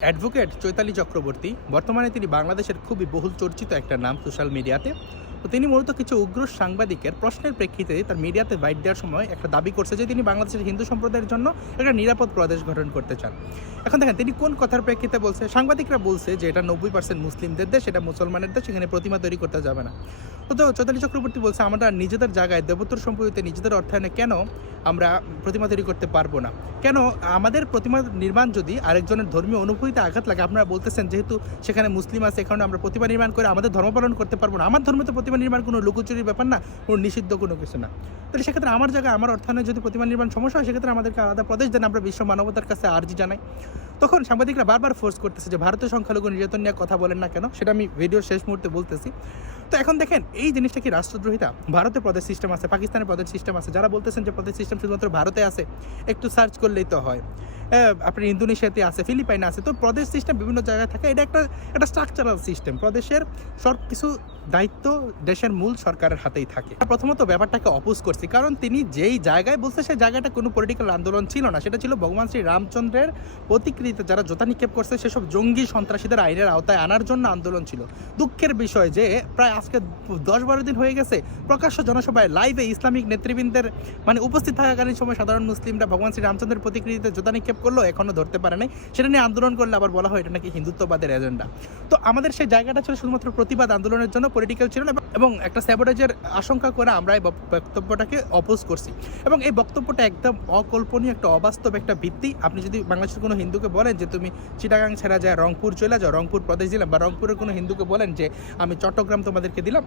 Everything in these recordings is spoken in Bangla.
অ্যাডভোকেট চৈতালি চক্রবর্তী বর্তমানে তিনি বাংলাদেশের খুবই বহুল চর্চিত একটা নাম সোশ্যাল মিডিয়াতে। তো তিনি মূলত কিছু উগ্র সাংবাদিকের প্রশ্নের প্রেক্ষিতে তার মিডিয়াতে বাইট দেওয়ার সময় একটা দাবি করছে যে তিনি বাংলাদেশের হিন্দু সম্প্রদায়ের জন্য একটা নিরাপদ প্রদেশ গঠন করতে চান। এখন দেখেন তিনি কোন কথার প্রেক্ষিতে বলছে। সাংবাদিকরা বলছে যে এটা 90% মুসলিমদের দেশ, এটা মুসলমানের দেশ, এখানে প্রতিমা তৈরি করতে যাবে না। তো চৈতালি চক্রবর্তী বলছে আমরা নিজেদের জায়গায় দেবোত্তর সম্পত্তিতে নিজেদের অর্থায়নে কেন আমরা প্রতিমা তৈরি করতে পারবো না? কেন আমাদের প্রতিমা নির্মাণ যদি আরেকজনের ধর্মীয় অনুভূতিতে আঘাত লাগে, আপনারা বলতেছেন যেহেতু সেখানে মুসলিম আছে এখানে আমরা প্রতিমা নির্মাণ করে আমাদের ধর্ম পালন করতে পারবো না। আমার ধর্মে তো প্রতিমা নির্মাণ কোনো লুকোচুরির ব্যাপার না, কোনো নিষিদ্ধ কোনো কিছু না। তাহলে সেক্ষেত্রে আমার জায়গায় আমার অর্থায়নে যদি প্রতিমা নির্মাণ সমস্যা হয় সেক্ষেত্রে আমাদেরকে আলাদা প্রদেশ দেন, আমরা বিশ্ব মানবতার কাছে আর্জি জানাই। তখন সাংবাদিকরা বারবার ফোর্স করতেছে যে ভারতীয় সংখ্যালঘু নির্যাতন নিয়ে কথা বলেন না কেন, সেটা আমি ভিডিওর শেষ মুহূর্তে বলতেছি। তো এখন দেখেন এই জিনিসটা কি রাষ্ট্রদ্রোহিতা? ভারতে প্রদেশ সিস্টেম আছে, পাকিস্তানের প্রদেশ সিস্টেম আছে। যারা বলতেছেন যে প্রদেশ সিস্টেম শুধুমাত্র ভারতে আছে, একটু সার্চ করলেই তো হয়। আপনার ইন্দোনেশিয়াতে আছে, ফিলিপাইনে আছে। তো প্রদেশ সিস্টেম বিভিন্ন জায়গায় থাকে, এটা একটা স্ট্রাকচারাল সিস্টেম। প্রদেশের সব কিছু দায়িত্ব দেশের মূল সরকারের হাতেই থাকে। প্রথমত ব্যাপারটাকে অপোজ করছি, কারণ তিনি যেই জায়গায় বলছে সেই জায়গাটা কোনো পলিটিক্যাল আন্দোলন ছিল না, সেটা ছিল ভগবান শ্রী রামচন্দ্রের প্রতিকৃতিতে যারা জোতা নিক্ষেপ করছে সেসব জঙ্গি সন্ত্রাসীদের আইনের আওতায় আনার জন্য আন্দোলন ছিল। দুঃখের বিষয় যে প্রায় আজকে 10-12 দিন হয়ে গেছে প্রকাশ্য জনসভায় লাইভে ইসলামিক নেতৃবৃন্দের উপস্থিত থাকাকালীন সময় সাধারণ মুসলিমরা ভগবান শ্রী রামচন্দ্রের প্রতিকৃতিতে জোতা নিক্ষেপ করলো, এখনো ধরতে পারে নাই। সেটা নিয়ে আন্দোলন করলে আবার বলা হয় এটা নাকি হিন্দুত্ববাদের এজেন্ডা। তো আমাদের সেই জায়গাটা ছিল শুধুমাত্র প্রতিবাদ আন্দোলনের জন্য, পলিটিক্যাল ছিল না, এবং একটা স্যাবোটেজের আশঙ্কা করে আমরা এই বক্তব্যটাকে অপোজ করছি। এবং এই বক্তব্যটা একদম অকল্পনীয়, একটা অবাস্তব একটা ভিত্তি। আপনি যদি বাংলাদেশের কোনো হিন্দুকে বলেন যে তুমি চিটাগাং ছেড়া যায় রংপুর চলে যাও, রংপুর প্রদেশ দিলাম, বা রংপুরের কোনো হিন্দুকে বলেন যে আমি চট্টগ্রাম তোমাদেরকে দিলাম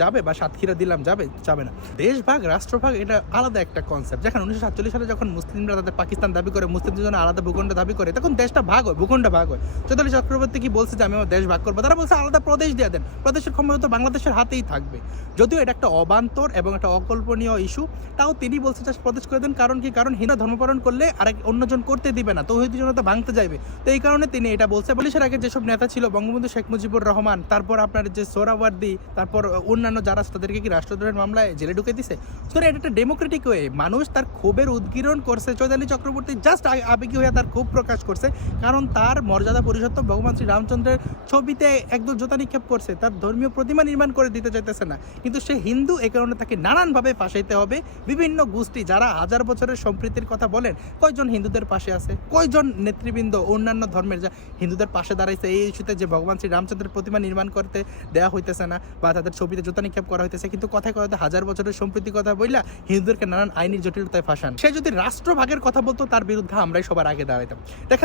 যাবে, বা সাতক্ষীরা দিলাম যাবে না। দেশভাগ রাষ্ট্রভাগ এটা আলাদা একটা কনসেপ্ট। যখন 1947 সালে যখন মুসলিমরা তাদের পাকিস্তান দাবি করে, মুসলিমদের জন্য আলাদা ভূখণ্ড দাবি করে, তখন দেশটা ভাগ হয়, ভূখণ্ড ভাগ হয়। চৈতালি চক্রবর্তী কি বলছে যে আমি আমার দেশ ভাগ করবো? তারা বলছে আলাদা প্রদেশ দিয়ে দেন, প্রদেশের ক্ষমতা তো বাংলাদেশের হাতেই থাকবে। যদিও এটা একটা অবান্তর এবং একটা অকল্পনীয় ইস্যু, তাও তিনি বলছে যে প্রদেশ করে দেন। কারণ কি? কারণ হিন্দু ধর্ম পালন করলে আরেক অন্যজন করতে দিবে না, তৌহিদি জনতা ভাঙতে যাবে। তো এই কারণে তিনি এটা বলছে। পুলিশের আগে যেসব নেতা ছিল বঙ্গবন্ধু শেখ মুজিবুর রহমান, তারপর আপনার যে সোহরাওয়ার্দী, তারপর অন্যান্য যারা, তাদেরকে কি রাষ্ট্রদ্রোহের মামলায় জেলে ঢুকে দিছে? এটা একটা ডেমোক্রেটিক ওয়ে, মানুষ তার ক্ষোভের উদ্গীরণ করছে। চৈতালি চক্রবর্তী জাস্ট আবেগী হয়ে তার ক্ষোভ প্রকাশ করছে, কারণ তার মর্যাদা পুরুষোত্তম ভগবান শ্রী রামচন্দ্রের ছবিতে একদম জোতা নিক্ষেপ করছে, তার ধর্মীয় প্রতিমা নির্মাণ করে দিতে চাইতেছে না। কিন্তু সে হিন্দু, এই কারণে তাকে নানানভাবে ফাঁসাইতে হবে। বিভিন্ন গোষ্ঠী যারা হাজার বছরের সম্প্রীতির কথা বলেন, কয়জন হিন্দুদের পাশে আছে? কয়জন নেতৃবৃন্দ অন্যান্য ধর্মের যা হিন্দুদের পাশে দাঁড়াইছে এই ইস্যুতে যে ভগবান শ্রী রামচন্দ্রের প্রতিমা নির্মাণ করতে দেওয়া হইতেছে না, বা তাদের ছবিতে জোতা নিক্ষেপ করা হইতেছে? কিন্তু কথায় কথায় হাজার বছরের সম্প্রীতির কথা বললা হিন্দুদেরকে নানান আইনি জটিলতায় ফাঁসান। সে যদি রাষ্ট্রভাগের কথা বলতো তার বিরুদ্ধে আমরাই সবার আগে দাঁড়াইতাম।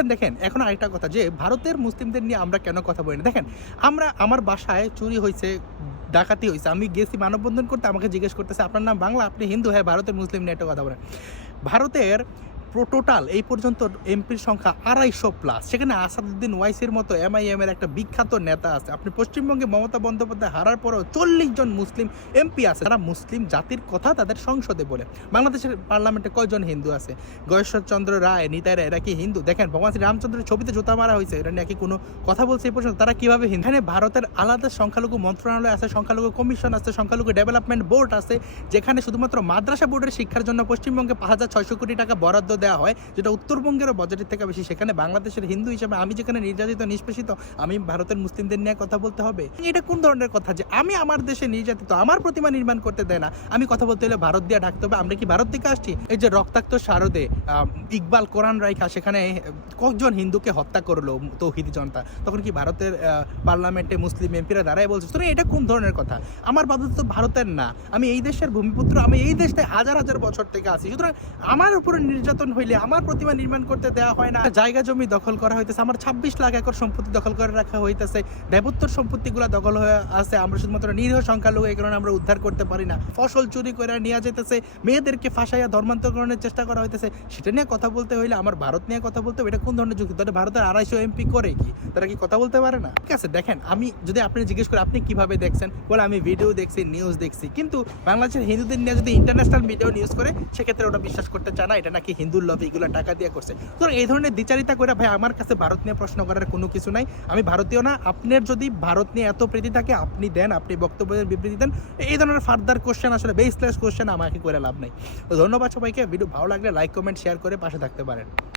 দেখেন এখন আরেকটা কথা, যে ভারতের মুসলিমদের নিয়ে আমরা কেন কথা বলি না? দেখেন আমার বাসায় চুরি হয়েছে, ডাকাতি হয়েছে, আমি গেছি মানববন্ধন করতে, আমাকে জিজ্ঞেস করতেছে আপনার নাম বাংলা, আপনি হিন্দু? হ্যাঁ। ভারতের মুসলিম নিয়ে একটা কথা বলেন। ভারতের টোটাল এই পর্যন্ত এমপির সংখ্যা 250+। সেখানে আসাদুদ্দিন ওয়াইসির মতো MIM এর একটা বিখ্যাত নেতা আছে। আপনি পশ্চিমবঙ্গে মমতা বন্দ্যোপাধ্যায় হারার পরেও 40 জন মুসলিম MP আছে, তারা মুসলিম জাতির কথা তাদের সংসদে বলে। বাংলাদেশের পার্লামেন্টে কয়জন হিন্দু আছে? গয়েশ্বরচন্দ্র রায়, নিতাই রায়, এরা কি হিন্দু? দেখেন ভগবান শ্রী রামচন্দ্রের ছবিতে জুতা মারা হয়েছে, এটা নাকি কোনো কথা বলছে এই পর্যন্ত? তারা কিভাবে হিন্দু? এখানে ভারতের আলাদা সংখ্যালঘু মন্ত্রণালয় আছে, সংখ্যালঘু কমিশন আছে, সংখ্যালঘু ডেভেলপমেন্ট বোর্ড আছে, যেখানে শুধুমাত্র মাদ্রাসা বোর্ডের শিক্ষার জন্য পশ্চিমবঙ্গে 5600 কোটি টাকা বরাদ্দ দেওয়া হয়, যেটা উত্তরবঙ্গের বাজেটের থেকে বেশি। সেখানে বাংলাদেশের হিন্দু হিসেবে আমি যেখানে নির্যাতিত নিষ্পেষিত, আমি ভারতের মুসলিমদের নিয়ে কথা বলতে হবে? এটা কোন ধরনের কথা যে আমি আমার দেশে নির্যাতিত, আমার প্রতিমা নির্মাণ করতে দেয় না, আমি কথা বলতে হলে ভারত দিয়ে ডাকতে হবে? আমরা কি ভারত থেকে আসছি? এই যে রক্তাক্ত শারদে ইকবাল কোরআন রাইখা সেখানে কয়েকজন হিন্দুকে হত্যা করলো তৌহিদি জনতা, তখন কি ভারতের পার্লামেন্টে মুসলিম এমপিরা দাঁড়ায় বলছে? তো এটা কোন ধরনের কথা? আমার বাধ্যতা তো ভারতের না, আমি এই দেশের ভূমিপুত্র, আমি এই দেশে হাজার হাজার বছর থেকে আছি। সুতরাং আমার উপরে নির্যাতন হইলে আমার প্রতিমা নির্মাণ করতে দেওয়া হয় না। জায়গা জমি দখল করা হইতেছে, আমার 26 লাখ একর সম্পত্তি দখল করে রাখা হইতেছে, দেবোত্তর সম্পত্তিগুলো দখল হয়ে আছে, আমরা শুধুমাত্র নিরীহ সংখ্যালঘু এই কারণে আমরা উদ্ধার করতে পারি না। ফসল চুরি করে নিয়ে যেতেছে, মেয়েদেরকে ফাঁসাইয়া ধর্মান্তরকরণের চেষ্টা করা হইতেছে। সেটা নিয়ে কথা বলতে হইলে আমার ভারত নিয়ে কথা বলতে হবে। এটা কোন ধরনের যুক্তি? তাহলে ভারতের 250 MP করে কি তারা কি কথা বলতে পারে না? ঠিক আছে, দেখেন আমি যদি আপনি জিজ্ঞেস করি আপনি কিভাবে দেখছেন, বলে আমি ভিডিও দেখছি, নিউজ দেখছি, কিন্তু বাংলাদেশের হিন্দুদের নিয়ে যদি ইন্টারন্যাশনাল মিডিয়া নিউজ করে সেক্ষেত্রে ওটা বিশ্বাস করতে চায় না, এটা নাকি হিন্দুর লবি, এগুলো টাকা দিয়ে করছে। তো এই ধরনের দ্বিচারিতা করে ভাই আমার কাছে ভারত নিয়ে প্রশ্ন করার কোনো কিছু নাই। আমি ভারতীয় না। আপনার যদি ভারত নিয়ে এত প্রীতি থাকে আপনি দেন, আপনি বক্তব্যের বিবৃতি দেন। এই ধরনের ফার্দার কোশ্চেন, আসলে বেসলেস কোশ্চেন আমাকে করে লাভ নাই। তো ধন্যবাদ সবাইকে। ভিডিও ভালো লাগলে লাইক, কমেন্ট, শেয়ার করে পাশে থাকতে পারেন।